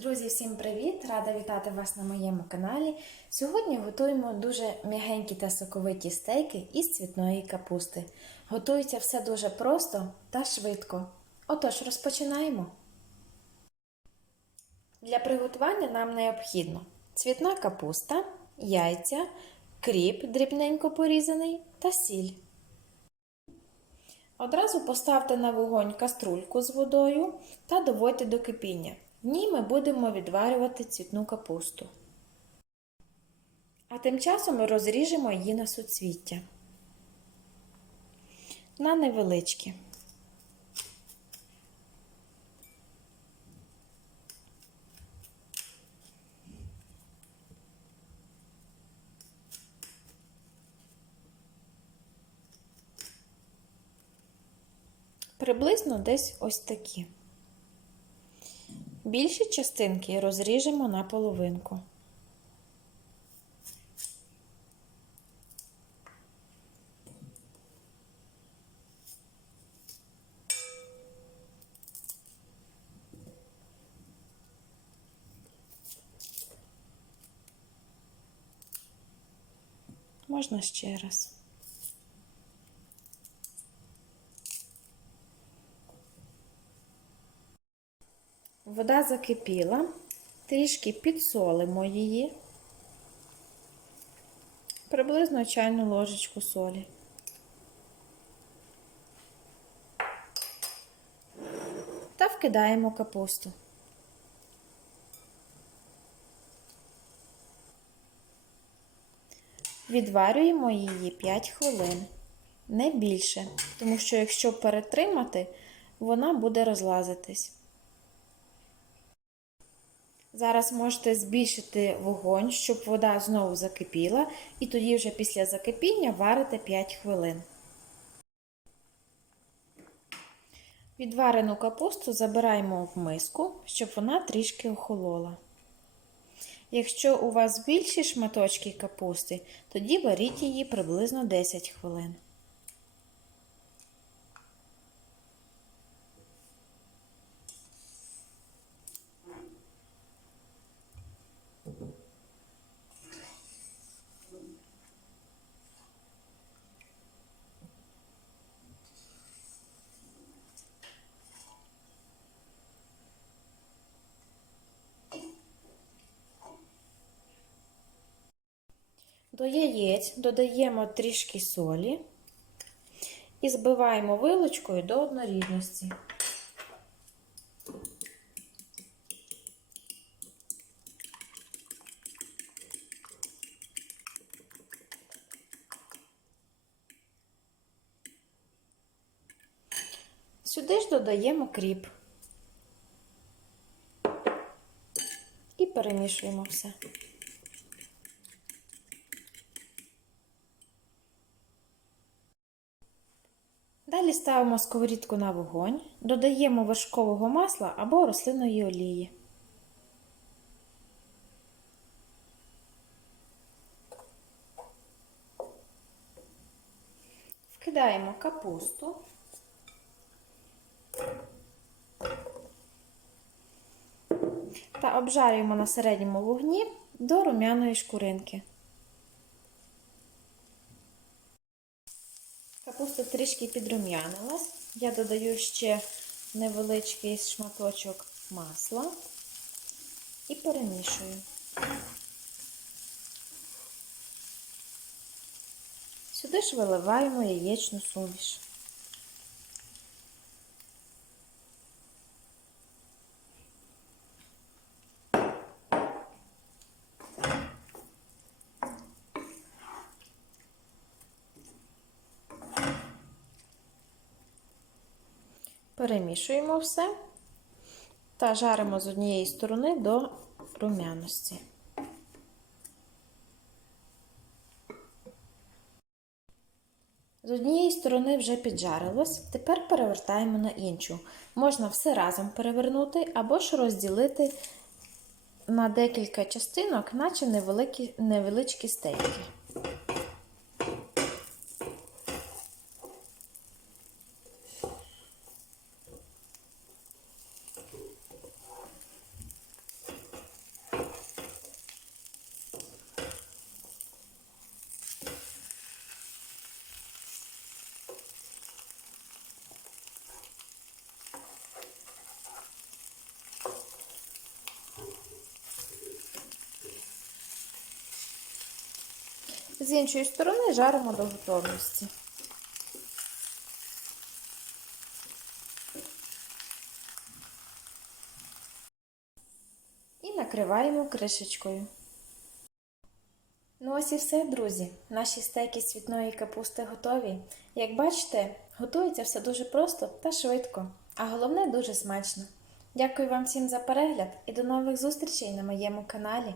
Друзі, всім привіт! Рада вітати вас на моєму каналі. Сьогодні готуємо дуже м'ягенькі та соковиті стейки із цвітної капусти. Готується все дуже просто та швидко. Отож, розпочинаємо. Для приготування нам необхідно цвітна капуста, яйця, кріп дрібненько порізаний та сіль. Одразу поставте на вогонь каструльку з водою та доводьте до кипіння. В ній ми будемо відварювати цвітну капусту. А тим часом розріжемо її на суцвіття. На невеличкі. Приблизно десь ось такі. Більші частинки розріжемо на половинку. Можна ще раз. Вода закипіла, трішки підсолимо її, приблизно чайну ложечку солі. Та вкидаємо капусту. Відварюємо її 5 хвилин, не більше, тому що якщо перетримати, вона буде розлазитись. Зараз можете збільшити вогонь, щоб вода знову закипіла, і тоді вже після закипіння варите 5 хвилин. Відварену капусту забираємо в миску, щоб вона трішки охолола. Якщо у вас більші шматочки капусти, тоді варіть її приблизно 10 хвилин. До яєць додаємо трішки солі і збиваємо вилочкою до однорідності. Сюди ж додаємо кріп і перемішуємо все. Далі ставимо сковорідку на вогонь, додаємо вершкового масла або рослинної олії. Вкидаємо капусту. Та обжарюємо на середньому вогні до рум'яної шкуринки. Капуста трішки підрум'янилась. Я додаю ще невеличкий шматочок масла і перемішую. Сюди ж виливаємо яєчну суміш. Перемішуємо все та жаримо з однієї сторони до рум'яності. З однієї сторони вже піджарилось, тепер перевертаємо на іншу. Можна все разом перевернути або ж розділити на декілька частинок, наче невеличкі стейки. З іншої сторони жаримо до готовності. І накриваємо кришечкою. Ну ось і все, друзі. Наші стейки з цвітної капусти готові. Як бачите, готується все дуже просто та швидко, а головне дуже смачно. Дякую вам всім за перегляд і до нових зустрічей на моєму каналі.